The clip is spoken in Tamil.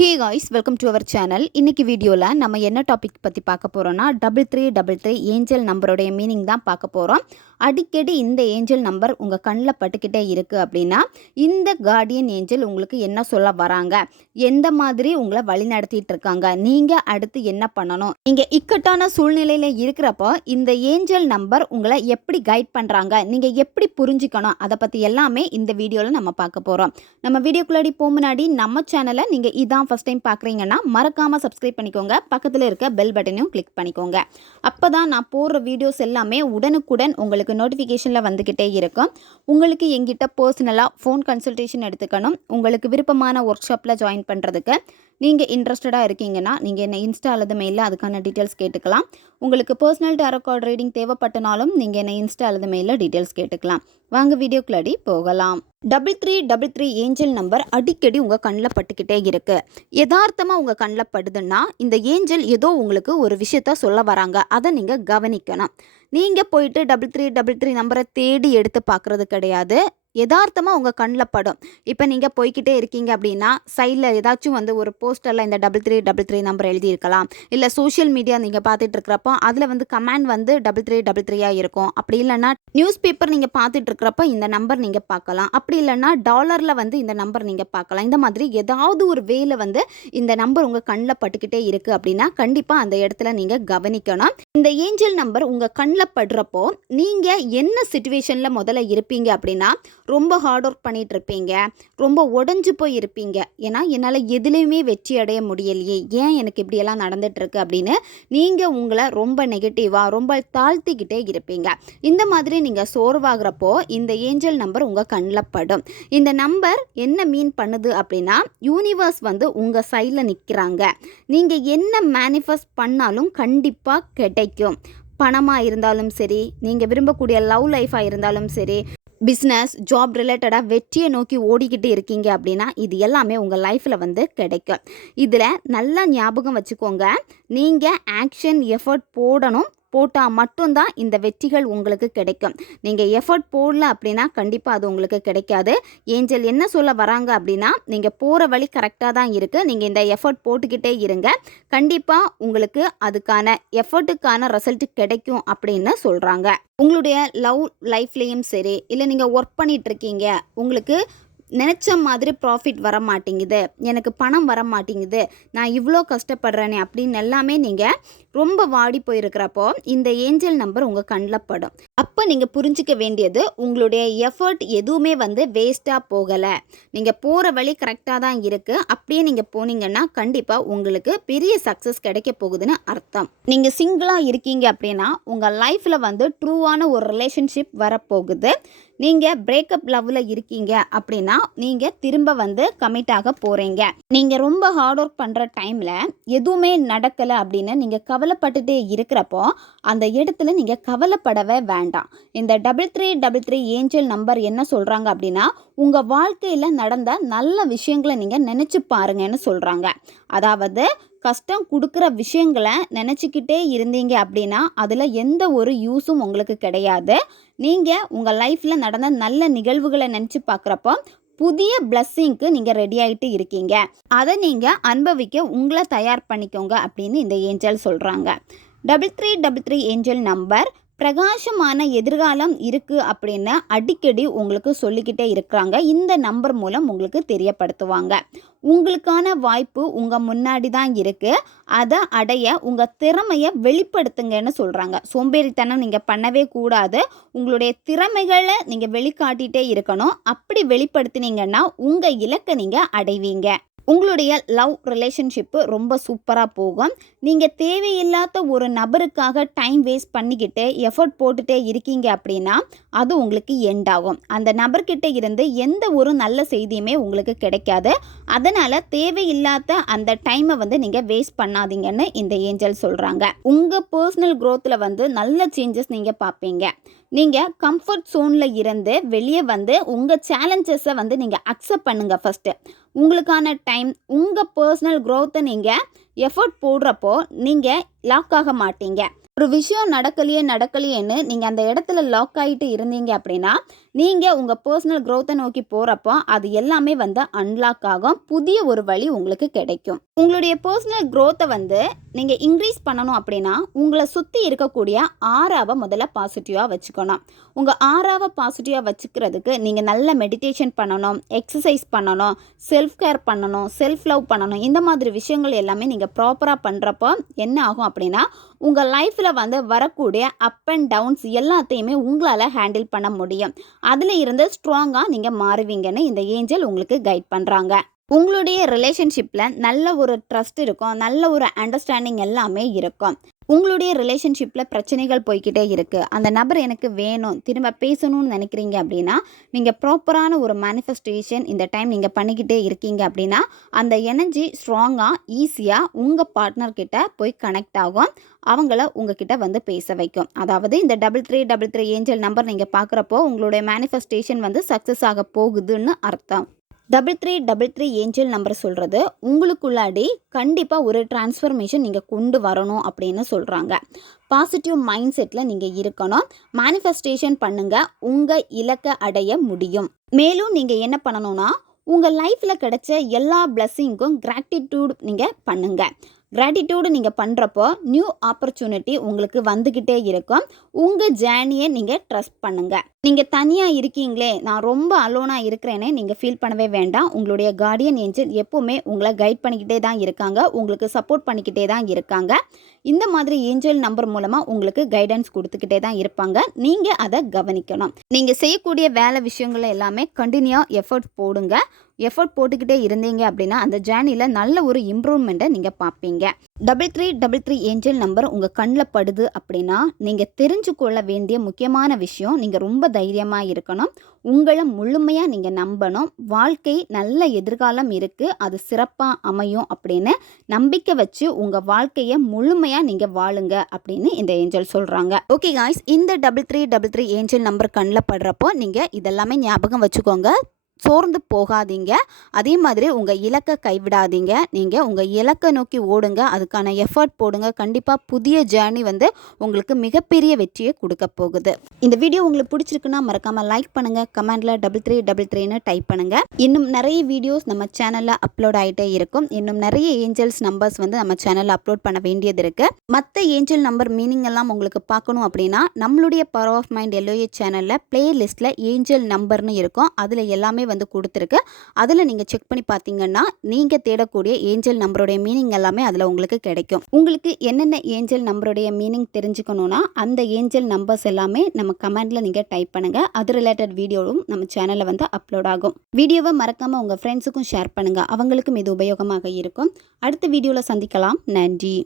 Hey guys, welcome to our channel. இன்னைக்கு வீடியோவில் நம்ம என்ன டாபிக் பற்றி பார்க்க போகிறோன்னா 3333 ஏஞ்சல் நம்பருடைய மீனிங் தான் பார்க்க போகிறோம். அடிக்கடி இந்த ஏஞ்சல் நம்பர் உங்கள் கண்ணில் பட்டுக்கிட்டே இருக்குது அப்படின்னா இந்த கார்டியன் ஏஞ்சல் உங்களுக்கு என்ன சொல்ல வராங்க, எந்த மாதிரி உங்களை வழி நடத்திட்டு இருக்காங்க, நீங்கள் அடுத்து என்ன பண்ணணும், நீங்கள் இக்கட்டான சூழ்நிலையில் இருக்கிறப்போ இந்த ஏஞ்சல் நம்பர் உங்களை எப்படி கைட் பண்ணுறாங்க, நீங்கள் எப்படி புரிஞ்சுக்கணும், அதை பற்றி எல்லாமே இந்த வீடியோவில் நம்ம பார்க்க போகிறோம். நம்ம வீடியோக்குள்ளாடி போக முன்னாடி நம்ம சேனலை நீங்கள் இதான் ஃபஸ்ட் டைம் பார்க்குறீங்கன்னா மறக்காமல் சப்ஸ்கிரைப் பண்ணிக்கோங்க. பக்கத்தில் இருக்க பெல் பட்டனையும் கிளிக் பண்ணிக்கோங்க. அப்போ தான் நான் போடுற வீடியோஸ் எல்லாமே உடனுக்குடன் உங்களுக்கு நோட்டிஃபிகேஷனில் வந்துக்கிட்டே இருக்கும். உங்களுக்கு எங்கிட்ட பர்சனலாக ஃபோன் கன்சல்டேஷன் எடுத்துக்கணும், உங்களுக்கு விருப்பமான ஒர்க் ஷாப்பில் ஜாயின் பண்ணுறதுக்கு நீங்கள் இன்ட்ரெஸ்டடாக இருக்கீங்கன்னா நீங்கள் என்ன இன்ஸ்டா அல்லது மெயிலில் அதுக்கான டீட்டெயில்ஸ் கேட்டுக்கலாம். உங்களுக்கு பர்சனல் டாரோ கார்டு ரீடிங் தேவைப்பட்டனாலும் நீங்கள் என்ன இன்ஸ்டா அல்லது மெயிலில் டீட்டெயில்ஸ் கேட்டுக்கலாம். வாங்க வீடியோக்குள்ளாடி போகலாம். 3333 ஏஞ்சல் நம்பர் அடிக்கடி உங்கள் கண்ணில் பட்டுக்கிட்டே இருக்குது. யதார்த்தமாக உங்கள் கண்ணில் படுதுன்னா இந்த ஏஞ்சல் ஏதோ உங்களுக்கு ஒரு விஷயத்த சொல்ல வராங்க, அதை நீங்கள் கவனிக்கணும். நீங்கள் போயிட்டு 3333 நம்பரை தேடி எடுத்து பார்க்குறது கிடையாது. யதார்த்தமாக உங்கள் கண்ணில் படும். இப்போ நீங்கள் போய்கிட்டே இருக்கீங்க அப்படின்னா சைடில் ஏதாச்சும் ஒரு போஸ்டரில் இந்த 3333 நம்பர் எழுதியிருக்கலாம். இல்லை சோஷியல் மீடியா நீங்கள் பார்த்துட்டு இருக்கிறப்போ அதில் கமெண்ட் 3333 இருக்கும். அப்படி இல்லைன்னா நியூஸ் பேப்பர் நீங்கள் பார்த்துட்டு இருக்கிறப்ப இந்த நம்பர் நீங்கள் பார்க்கலாம். அப்படி இல்லைன்னா டாலரில் இந்த நம்பர் நீங்கள் பார்க்கலாம். இந்த மாதிரி ஏதாவது ஒரு வேல இந்த நம்பர் உங்கள் கண்ணில் பட்டுக்கிட்டே இருக்குது அப்படின்னா கண்டிப்பாக அந்த இடத்துல நீங்கள் கவனிக்கணும். இந்த ஏஞ்சல் நம்பர் உங்கள் கண்ணில் படுறப்போ நீங்கள் என்ன சிச்சுவேஷனில் முதல்ல இருப்பீங்க அப்படின்னா ரொம்ப ஹார்ட் ஒர்க் பண்ணிகிட்டு இருப்பீங்க, ரொம்ப உடஞ்சி போய் இருப்பீங்க. ஏன்னா என்னால் எதுலேயுமே வெற்றி அடைய முடியலையே, ஏன் எனக்கு இப்படியெல்லாம் நடந்துகிட்ருக்கு அப்படின்னு நீங்கள் உங்களை ரொம்ப நெகட்டிவாக ரொம்ப தாழ்த்திக்கிட்டே இருப்பீங்க. இந்த மாதிரி நீங்கள் சோர்வாகிறப்போ இந்த ஏஞ்சல் நம்பர் உங்கள் கண்ணில் படும். இந்த நம்பர் என்ன மீன் பண்ணுது அப்படின்னா யூனிவர்ஸ் உங்கள் சைடில் நிற்கிறாங்க. நீங்கள் என்ன மேனிஃபெஸ்ட் பண்ணாலும் கண்டிப்பாக கிடைக்கும். பணமாக இருந்தாலும் சரி, நீங்கள் விரும்பக்கூடிய லவ் லைஃபாக இருந்தாலும் சரி, பிஸ்னஸ் ஜாப் ரிலேட்டடாக வெற்றியை நோக்கி ஓடிக்கிட்டு இருக்கீங்க அப்படின்னா இது எல்லாமே உங்கள் லைஃப்பில் கிடைக்கும். இதில் நல்லா ஞாபகம் வச்சுக்கோங்க, நீங்கள் ஆக்ஷன் எஃபர்ட் போட்டால் மட்டும்தான் இந்த வெற்றிகள் உங்களுக்கு கிடைக்கும். நீங்கள் எஃபர்ட் போடல அப்படின்னா கண்டிப்பாக அது உங்களுக்கு கிடைக்காது. ஏஞ்சல் என்ன சொல்ல வராங்க அப்படின்னா நீங்கள் போகிற வழி கரெக்டாக தான் இருக்குது, நீங்கள் இந்த எஃபர்ட் போட்டுக்கிட்டே இருங்க, கண்டிப்பாக உங்களுக்கு அதுக்கான எஃபர்ட்டுக்கான ரிசல்ட் கிடைக்கும் அப்படின்னு சொல்கிறாங்க. உங்களுடைய லவ் லைஃப்லேயும் சரி, இல்லை நீங்கள் ஒர்க் பண்ணிகிட்ருக்கீங்க, உங்களுக்கு நினச்ச மாதிரி ப்ராஃபிட் வர மாட்டேங்குது, எனக்கு பணம் வர மாட்டேங்குது, நான் இவ்வளோ கஷ்டப்படுறேனே அப்படின்னு எல்லாமே நீங்கள் ரொம்ப வாடி போயிருக்கிறப்போ இந்த ஏஞ்சல் நம்பர் உங்கள் கண்ணில் படும். அப்போ நீங்கள் புரிஞ்சிக்க வேண்டியது உங்களுடைய எஃபர்ட் எதுவுமே வேஸ்ட்டாக போகலை, நீங்கள் போகிற வழி கரெக்டாக தான் இருக்குது. அப்படியே நீங்கள் போனீங்கன்னா கண்டிப்பாக உங்களுக்கு பெரிய சக்ஸஸ் கிடைக்க போகுதுன்னு அர்த்தம். நீங்கள் சிங்கிளாக இருக்கீங்க அப்படின்னா உங்கள் லைஃப்பில் ட்ரூவான ஒரு ரிலேஷன்ஷிப் வரப்போகுது. நீங்கள் பிரேக்கப் லவ்வில் இருக்கீங்க அப்படின்னா நீங்கள் திரும்ப கமிட் ஆக போகிறீங்க. நீங்கள் ரொம்ப ஹார்ட் ஒர்க் பண்ணுற டைமில் எதுவுமே நடக்கலை அப்படின்னு நீங்கள் கவலைப்பட்டுட்டே இருக்கிறப்போ அந்த இடத்துல நீங்கள் கவலைப்படவே வேண்டாம். இந்த 3333 ஏஞ்சல் நம்பர் என்ன சொல்கிறாங்க அப்படின்னா உங்கள் வாழ்க்கையில் நடந்த நல்ல விஷயங்களை நீங்கள் நினச்சி பாருங்கன்னு சொல்கிறாங்க. அதாவது கஷ்டம் கொடுக்குற விஷயங்களை நினச்சிக்கிட்டே இருந்தீங்க அப்படின்னா அதில் எந்த ஒரு யூஸும் உங்களுக்கு கிடையாது. நீங்கள் உங்கள் லைஃப்பில் நடந்த நல்ல நிகழ்வுகளை நினச்சி பார்க்குறப்போ புதிய பிளஸ்ஸிங்க்கு நீங்கள் ரெடி ஆகிட்டு இருக்கீங்க, அதை நீங்கள் அனுபவிக்க உங்களை தயார் பண்ணிக்கோங்க அப்படின்னு இந்த ஏஞ்சல் சொல்கிறாங்க. 3333 ஏஞ்சல் நம்பர் பிரகாசமான எதிர்காலம் இருக்குது அப்படின்னு அடிக்கடி உங்களுக்கு சொல்லிக்கிட்டே இருக்கிறாங்க. இந்த நம்பர் மூலம் உங்களுக்கு தெரியப்படுத்துவாங்க. உங்களுக்கான வாய்ப்பு உங்கள் முன்னாடி தான் இருக்குது, அதை அடைய உங்கள் திறமையை வெளிப்படுத்துங்கன்னு சொல்கிறாங்க. சோம்பேறித்தனம் நீங்கள் பண்ணவே கூடாது, உங்களுடைய திறமைகளை நீங்கள் வெளிக்காட்டிகிட்டே இருக்கணும். அப்படி வெளிப்படுத்தினீங்கன்னா உங்கள் இலக்கை நீங்கள் அடைவீங்க. உங்களுடைய லவ் ரிலேஷன்ஷிப்பு ரொம்ப சூப்பராக போகும். நீங்கள் தேவையில்லாத ஒரு நபருக்காக டைம் வேஸ்ட் பண்ணிக்கிட்டு எஃபர்ட் போட்டுகிட்டே இருக்கீங்க அப்படின்னா அது உங்களுக்கு எண்ட் ஆகும். அந்த நபர்கிட்ட இருந்து எந்த ஒரு நல்ல செய்தியுமே உங்களுக்கு கிடைக்காது. அதனால் தேவையில்லாத அந்த டைமை நீங்கள் வேஸ்ட் பண்ணாதீங்கன்னு இந்த ஏஞ்சல் சொல்கிறாங்க. உங்கள் பர்சனல் க்ரோத்தில் நல்ல சேஞ்சஸ் நீங்கள் பார்ப்பீங்க. நீங்கள் கம்ஃபர்ட் ஜோனில் இருந்து வெளியே உங்கள் சேலஞ்சஸை நீங்கள் அக்செப்ட் பண்ணுங்கள். ஃபஸ்ட்டு உங்களுக்கான டைம், உங்கள் பர்சனல் க்ரோத்தை நீங்கள் எஃபர்ட் போடுறப்போ நீங்கள் லாக் ஆக மாட்டீங்க. ஒரு விஷயம் நடக்கலையேன்னு நீங்கள் அந்த இடத்துல லாக் ஆகிட்டு இருந்தீங்க அப்படின்னா, நீங்கள் உங்கள் பர்சனல் க்ரோத்தை நோக்கி போகிறப்போ அது எல்லாமே வந்து அன்லாக் ஆகும். புதிய ஒரு வழி உங்களுக்கு கிடைக்கும். உங்களுடைய பர்சனல் க்ரோத்தை வந்து நீங்கள் இன்க்ரீஸ் பண்ணணும் அப்படின்னா, உங்களை சுற்றி இருக்கக்கூடிய ஆறாவை முதல்ல பாசிட்டிவாக வச்சுக்கணும். உங்கள் ஆறாவை பாசிட்டிவாக வச்சுக்கிறதுக்கு நீங்கள் நல்ல மெடிடேஷன் பண்ணணும், எக்ஸசைஸ் பண்ணணும், செல்ஃப் கேர் பண்ணணும், செல்ஃப் லவ் பண்ணணும். இந்த மாதிரி விஷயங்கள் எல்லாமே நீங்கள் ப்ராப்பராக பண்ணுறப்போ என்ன ஆகும் அப்படின்னா, உங்கள் லைஃப்பில் வந்து வரக்கூடிய அப் அண்ட் டவுன்ஸ் எல்லாத்தையுமே உங்களால் ஹேண்டில் பண்ண முடியும். அதில் இருந்து ஸ்ட்ராங்காக நீங்கள் மாறுவீங்கன்னு இந்த ஏஞ்சல் உங்களுக்கு கைட் பண்ணுறாங்க. உங்களுடைய ரிலேஷன்ஷிப்பில் நல்ல ஒரு ட்ரஸ்ட் இருக்கும், நல்ல ஒரு அண்டர்ஸ்டாண்டிங் எல்லாமே இருக்கும். உங்களுடைய ரிலேஷன்ஷிப்பில் பிரச்சனைகள் போய்கிட்டே இருக்குது, அந்த நபர் எனக்கு வேணும், திரும்ப பேசணும்னு நினைக்கிறீங்க அப்படின்னா, நீங்கள் ப்ராப்பரான ஒரு மேனிஃபெஸ்டேஷன் இந்த டைம் நீங்கள் பண்ணிக்கிட்டே இருக்கீங்க அப்படின்னா, அந்த எனர்ஜி ஸ்ட்ராங்காக ஈஸியாக உங்கள் பார்ட்னர்கிட்ட போய் கனெக்ட் ஆகும். அவங்கள உங்ககிட்ட வந்து பேச வைக்கும். அதாவது இந்த 3333 ஏஞ்சல் நம்பர் நீங்கள் பார்க்குறப்போ உங்களுடைய மேனிஃபெஸ்டேஷன் வந்து சக்ஸஸ் ஆக போகுதுன்னு அர்த்தம். 3333 ஏஞ்சல் நம்பர் சொல்கிறது உங்களுக்குள்ளாடி கண்டிப்பாக ஒரு டிரான்ஸ்ஃபர்மேஷன் நீங்கள் கொண்டு வரணும் அப்படின்னு சொல்கிறாங்க. பாசிட்டிவ் மைண்ட் செட்டில் நீங்கள் இருக்கணும். மேனிஃபெஸ்டேஷன் பண்ணுங்கள், உங்கள் இலக்கை அடைய முடியும். மேலும் நீங்கள் என்ன பண்ணணும்னா, உங்கள் லைஃப்பில் கிடைச்ச எல்லா பிளெஸ்ஸிங்க்கும் கிராட்டிடியூட் நீங்கள் பண்ணுங்கள். கிராட்டிடியூடு நீங்கள் பண்ணுறப்போ நியூ ஆப்பர்ச்சுனிட்டி உங்களுக்கு வந்துக்கிட்டே இருக்கும். உங்கள் ஜேர்னியை நீங்கள் ட்ரஸ்ட் பண்ணுங்கள். நீங்கள் தனியாக இருக்கீங்களே, நான் ரொம்ப அலோனாக இருக்கிறேனே நீங்கள் ஃபீல் பண்ணவே வேண்டாம். உங்களுடைய கார்டியன் ஏஞ்சல் எப்போவுமே உங்களை கைட் பண்ணிக்கிட்டே தான் இருக்காங்க, உங்களுக்கு சப்போர்ட் பண்ணிக்கிட்டே தான் இருக்காங்க. இந்த மாதிரி ஏஞ்சல் நம்பர் மூலமாக உங்களுக்கு கைடன்ஸ் கொடுத்துக்கிட்டே தான் இருப்பாங்க. நீங்கள் அதை கவனிக்கணும். நீங்கள் செய்யக்கூடிய வேலை விஷயங்கள் எல்லாமே கண்டினியூவாக எஃபர்ட் போடுங்க. எஃபர்ட் போட்டுக்கிட்டே இருந்தீங்க அப்படின்னா அந்த ஜேர்னியில் நல்ல ஒரு இம்ப்ரூவ்மெண்ட்டை நீங்கள் பார்ப்பீங்க. 3333 ஏஞ்சல் நம்பர் உங்கள் கண்ணில் படுது அப்படின்னா நீங்கள் தெரிஞ்சுக்கொள்ள வேண்டிய முக்கியமான விஷயம், நீங்கள் ரொம்ப தைரியமாக இருக்கணும். உங்களை முழுமையாக நீங்கள் நம்பணும். வாழ்க்கை நல்ல எதிர்காலம் இருக்குது, அது சிறப்பாக அமையும் அப்படின்னு நம்பிக்கை வச்சு உங்கள் வாழ்க்கையை முழுமையாக நீங்கள் வாழுங்க அப்படின்னு இந்த ஏஞ்சல் சொல்கிறாங்க. ஓகே காய்ஸ், இந்த 3333 ஏஞ்சல் நம்பர் கண்ணில் படுறப்போ நீங்கள் இதெல்லாமே ஞாபகம் வச்சுக்கோங்க. சோர்ந்து போகாதீங்க. அதே மாதிரி உங்கள் இலக்கை கைவிடாதீங்க. நீங்கள் உங்கள் இலக்கை நோக்கி ஓடுங்க, அதுக்கான எஃபர்ட் போடுங்க. கண்டிப்பாக புதிய ஜேர்னி வந்து உங்களுக்கு மிகப்பெரிய வெற்றியை கொடுக்க போகுது. இந்த வீடியோ உங்களுக்கு பிடிச்சிருக்குன்னா மறக்காமல் லைக் பண்ணுங்கள், கமெண்டில் 3333ன்னு டைப் பண்ணுங்கள். இன்னும் நிறைய வீடியோஸ் நம்ம சேனலில் அப்லோட் ஆகிட்டே இருக்கும். இன்னும் நிறைய ஏஞ்சல்ஸ் நம்பர்ஸ் வந்து நம்ம சேனலில் அப்லோட் பண்ண வேண்டியது இருக்குது. மற்ற ஏஞ்சல் நம்பர் மீனிங் எல்லாம் உங்களுக்கு பார்க்கணும் அப்படின்னா நம்மளுடைய பவர் ஆஃப் மைண்ட் எல்ஓஏ சேனலில் பிளேலிஸ்ட்டில் ஏஞ்சல் நம்பர்னு இருக்கும். அதில் எல்லாமே வந்து கொடுத்துருக்கு. அதில் நீங்கள் செக் பண்ணி பார்த்தீங்கன்னா நீங்கள் தேடக்கூடிய ஏஞ்சல் நம்பருடைய மீனிங் எல்லாமே அதில் உங்களுக்கு கிடைக்கும். உங்களுக்கு என்னென்ன ஏஞ்சல் நம்பருடைய மீனிங் தெரிஞ்சுக்கணுன்னா அந்த ஏஞ்சல் நம்பர்ஸ் எல்லாமே நம்ம கமெண்டில் நீங்கள் டைப் பண்ணுங்கள். அது ரிலேட்டட் வீடியோவும் நம்ம சேனலில் வந்து அப்லோட் ஆகும். வீடியோவை மறக்காமல் உங்கள் ஃப்ரெண்ட்ஸுக்கும் ஷேர் பண்ணுங்கள், அவங்களுக்கும் இது உபயோகமாக இருக்கும். அடுத்த வீடியோவில் சந்திக்கலாம். நன்றி.